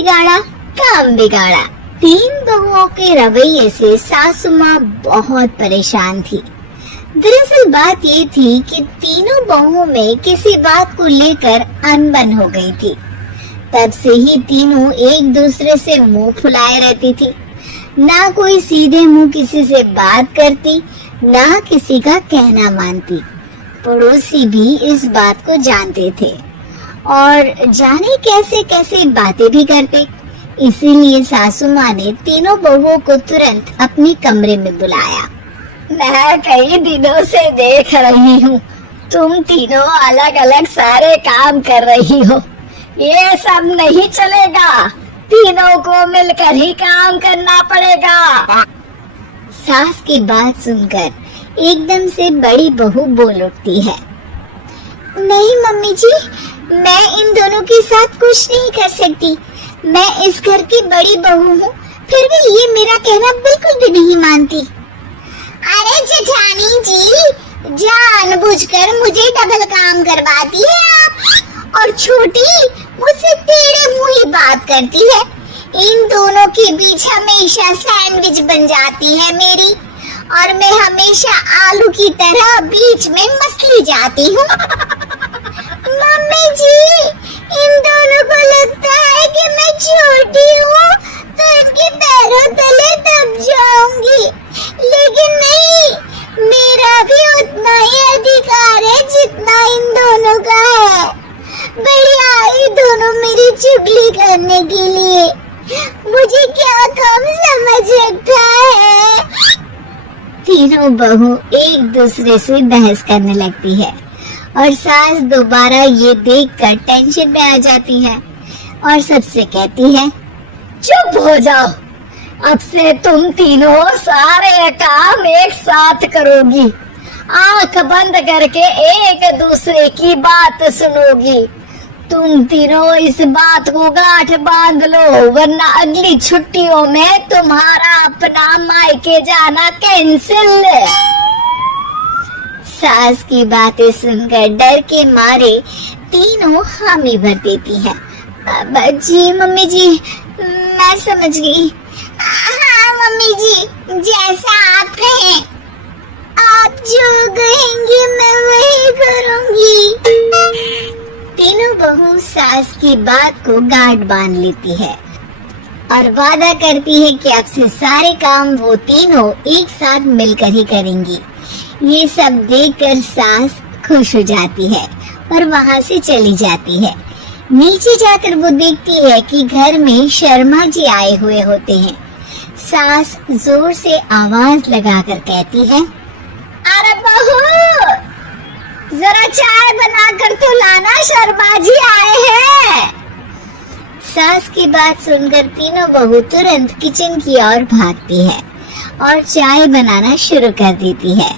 बिगाड़ा काम बिगाड़ा। तीन बहुओं के रवैये से सासू माँ बहुत परेशान थी। दरअसल बात ये थी कि तीनों बहुओं में किसी बात को लेकर अनबन हो गई थी। तब से ही तीनों एक दूसरे से मुंह फुलाए रहती थी। ना कोई सीधे मुंह किसी से बात करती, ना किसी का कहना मानती। पड़ोसी भी इस बात को जानते थे और जाने कैसे कैसे बातें भी करते। इसीलिए सासू माँ ने तीनों बहुओं को तुरंत अपने कमरे में बुलाया। मैं कई दिनों से देख रही हूँ, तुम तीनों अलग अलग सारे काम कर रही हो। ये सब नहीं चलेगा, तीनों को मिलकर ही काम करना पड़ेगा। सास की बात सुनकर एकदम से बड़ी बहू बोल उठती है। नहीं मम्मी जी, मैं इन दोनों के साथ कुछ नहीं कर सकती। मैं इस घर की बड़ी बहू हूँ, फिर भी ये मेरा कहना बिल्कुल भी नहीं मानती। अरे जेठानी जी, जानबूझकर मुझे डबल काम करवाती है आप। और छोटी मुझसे टेढ़े मुंह ही बात करती है। इन दोनों के बीच हमेशा सैंडविच बन जाती है मेरी, और मैं हमेशा आलू की तरह बीच में मसली जाती हूँ। मम्मी जी, इन दोनों को लगता है कि मैं छोटी हूँ तो इनके पैरों तले दब जाऊंगी, लेकिन नहीं, मेरा भी उतना ही अधिकार है जितना इन दोनों का है। बढ़िया ये दोनों मेरी चुगली करने के लिए मुझे क्या कम समझ रखा है। तीनों बहू एक दूसरे से बहस करने लगती है और सास दोबारा ये देखकर टेंशन में आ जाती है और सबसे कहती है, चुप हो जाओ, अब से तुम तीनों सारे काम एक साथ करोगी। आंख बंद करके एक दूसरे की बात सुनोगी। तुम तीनों इस बात को गांठ बांध लो, वरना अगली छुट्टियों में तुम्हारा अपना मायके जाना कैंसिल। सास की बातें सुनकर डर के मारे तीनों हामी भर देती हैं। जी मम्मी जी, मैं समझ गई। हाँ मम्मी जी, जैसा आप कहें, आप जो कहेंगी मैं वही करूंगी। तीनों बहू सास की बात को गांठ बांध लेती है और वादा करती है कि अब से सारे काम वो तीनों एक साथ मिलकर ही करेंगी। ये सब देखकर सास खुश हो जाती है और वहाँ से चली जाती है। नीचे जाकर वो देखती है कि घर में शर्मा जी आए हुए होते हैं। सास जोर से आवाज लगाकर कहती है, अरे बहू, जरा चाय बनाकर तो लाना, शर्मा जी आए हैं। सास की बात सुनकर तीनों बहू तुरंत किचन की ओर भागती है और चाय बनाना शुरू कर देती है।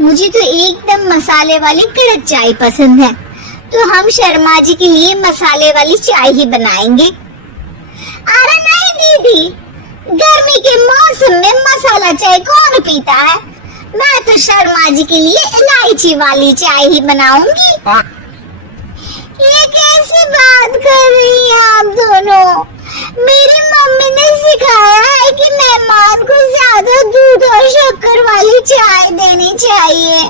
मुझे तो एकदम मसाले वाली कड़क चाय पसंद है, तो हम शर्मा जी के लिए मसाले वाली चाय ही बनाएंगे। अरे नहीं दीदी, गर्मी के मौसम में मसाला चाय कौन पीता है? मैं तो शर्मा जी के लिए इलायची वाली चाय ही बनाऊंगी। ये कैसी बात कर रही हैं आप दोनों? मेरी मम्मी ने सिखाया है कि मेहमान को ज्यादा दूध और शक्कर वाली चाय देनी चाहिए,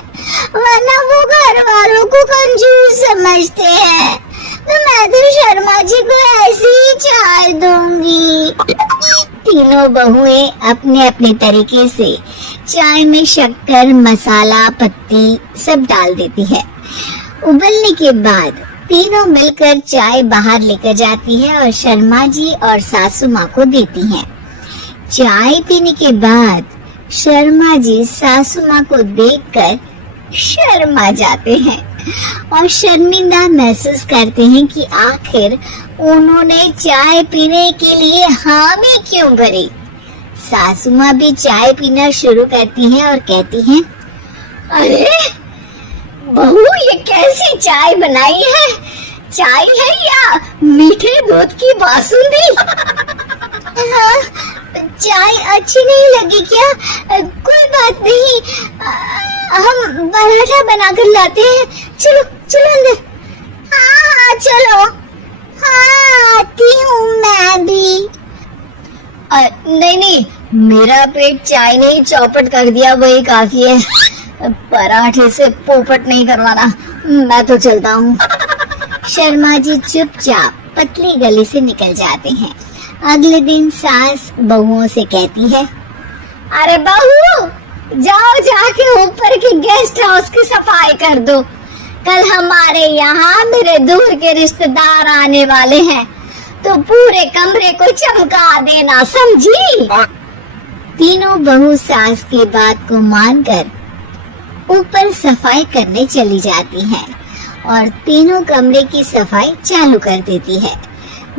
वरना वो घर वालों को कंजूस समझते हैं। तो मैं तो शर्मा जी को ऐसी ही चाय दूंगी। तीनों बहुएं अपने अपने तरीके से चाय में शक्कर, मसाला, पत्ती सब डाल देती है। उबलने के बाद तीनों मिलकर चाय बाहर लेकर जाती है और शर्मा जी और सासू माँ को देती हैं। चाय पीने के बाद शर्मा जी सासू माँ को देखकर शर्मा जाते हैं और शर्मिंदा महसूस करते हैं कि आखिर उन्होंने चाय पीने के लिए हामी क्यों भरी। सासू माँ भी चाय पीना शुरू करती हैं और कहती हैं, अरे बहू, ये कैसी चाय बनाई है? चाय है या मीठे दूध की बासुंदी? हाँ, चाय अच्छी नहीं लगी क्या? कोई बात नहीं, हम पराठा बनाकर लाते हैं। चलो चलो अंदर। हाँ हाँ चलो। हाँ आती हूँ। नहीं नहीं, मेरा पेट चाय ने ही चौपट कर दिया, वही काफी है। पराठे से पोपट नहीं करवाना, मैं तो चलता हूँ। शर्मा जी चुपचाप पतली गली से निकल जाते हैं। अगले दिन सास बहुओं से कहती है, अरे बहू, जाओ जाके ऊपर के गेस्ट हाउस की सफाई कर दो। कल हमारे यहाँ मेरे दूर के रिश्तेदार आने वाले हैं, तो पूरे कमरे को चमका देना, समझी? तीनों बहू सास की बात को मानकर ऊपर सफाई करने चली जाती हैं और तीनों कमरे की सफाई चालू कर देती है।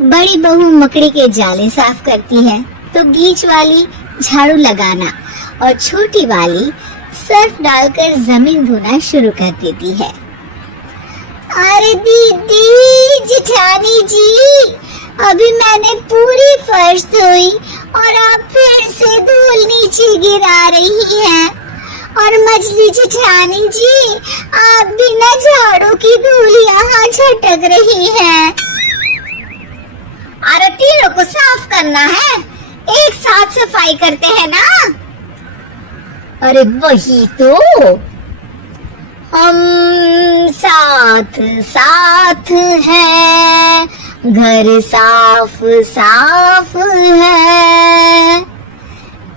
बड़ी बहू मकड़ी के जाले साफ करती है, तो बीच वाली झाड़ू लगाना और छोटी वाली सर्फ डालकर जमीन धोना शुरू कर देती है। अरे दीदी, जेठानी जी, अभी मैंने पूरी फर्श धोई और आप फिर से धूल नीचे गिरा रही हैं। और मछली जेठानी जी, आप बिना झाड़ू की धूल यहाँ झटक रही हैं। अरे तीनों को साफ करना है, एक साथ सफाई करते हैं ना। अरे वही तो, हम साथ साथ हैं, घर साफ साफ है।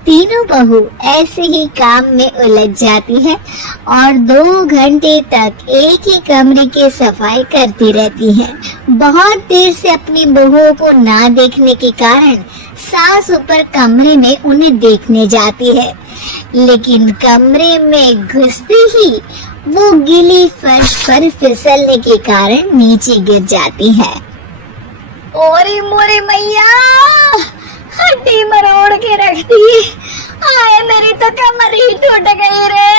तीनों बहू ऐसे ही काम में उलझ जाती है और 2 घंटे तक एक ही कमरे की सफाई करती रहती है। बहुत देर से अपनी बहुओं को ना देखने के कारण सास ऊपर कमरे में उन्हें देखने जाती है, लेकिन कमरे में घुसते ही वो गीली फर्श पर फिसलने के कारण नीचे गिर जाती है। ओरी मोरी मैया, हड्डी मरोड़ के रख दी। आए, मेरी तो कमर ही टूट गई रे।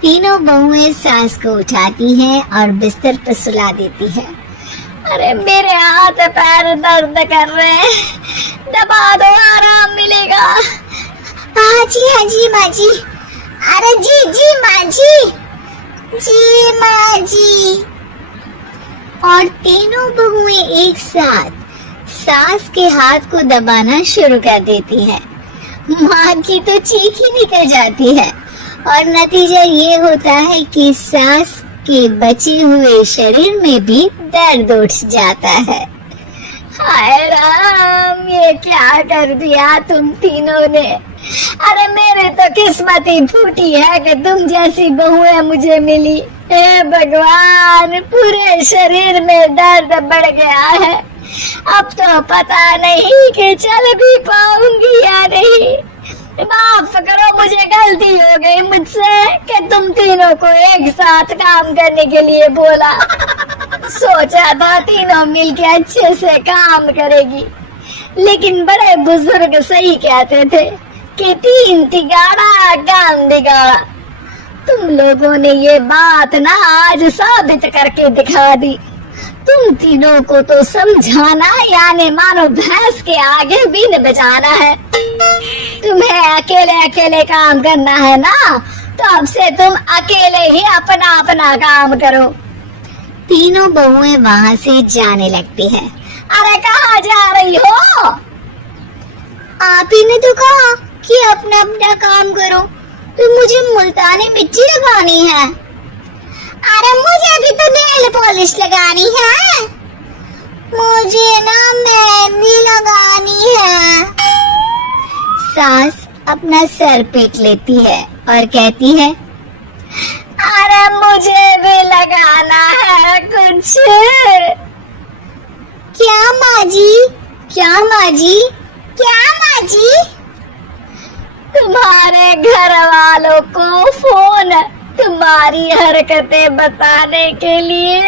तीनों बहुएं सास को उठाती हैं और बिस्तर पर सुला देती है। अरे मेरे हाथ पैर दर्द कर रहे हैं, दबा दो, आराम मिलेगा। हाँ जी माँ जी। अरे जी माँ जी, जी माँ जी। और तीनों बहुएं एक साथ सास के हाथ को दबाना शुरू कर देती है। माँ की तो चीख ही निकल जाती है और नतीजा ये होता है कि सास के बचे हुए शरीर में भी दर्द उठ जाता है। हाय राम, ये क्या कर दिया तुम तीनों ने। अरे मेरे तो किस्मत ही फूटी है कि तुम जैसी बहुएं मुझे मिली। हे भगवान, पूरे शरीर में दर्द बढ़ गया है। अब तो पता नहीं कि चल भी पाऊंगी या नहीं। माफ करो, मुझे गलती हो गई मुझसे कि तुम तीनों को एक साथ काम करने के लिए बोला। सोचा था तीनों मिलके अच्छे से काम करेगी, लेकिन बड़े बुजुर्ग सही कहते थे कि 3 तिगाड़ा काम बिगाड़ा। तुम लोगों ने ये बात ना आज साबित करके दिखा दी। तुम तीनों को तो समझाना यानी मानो भैंस के आगे बीन बजाना है। तुम्हें अकेले अकेले काम करना है ना, तो अब से तुम अकेले ही अपना अपना काम करो। तीनों बहुएं वहाँ से जाने लगती हैं। अरे कहाँ जा रही हो? आप ही ने तो कहा कि अपना अपना काम करो, तो मुझे मुल्तानी मिट्टी लगानी है। अरे मुझे भी तो नेल पॉलिश लगानी है। मुझे ना मेहंदी लगानी है। सास अपना सर पीट लेती है और कहती है, अरे मुझे भी लगाना है कुछ। क्या माँ जी? क्या माँ जी? क्या माँ जी? तुम्हारे घर वालों को फोन तुम्हारी हरकतें बताने के लिए।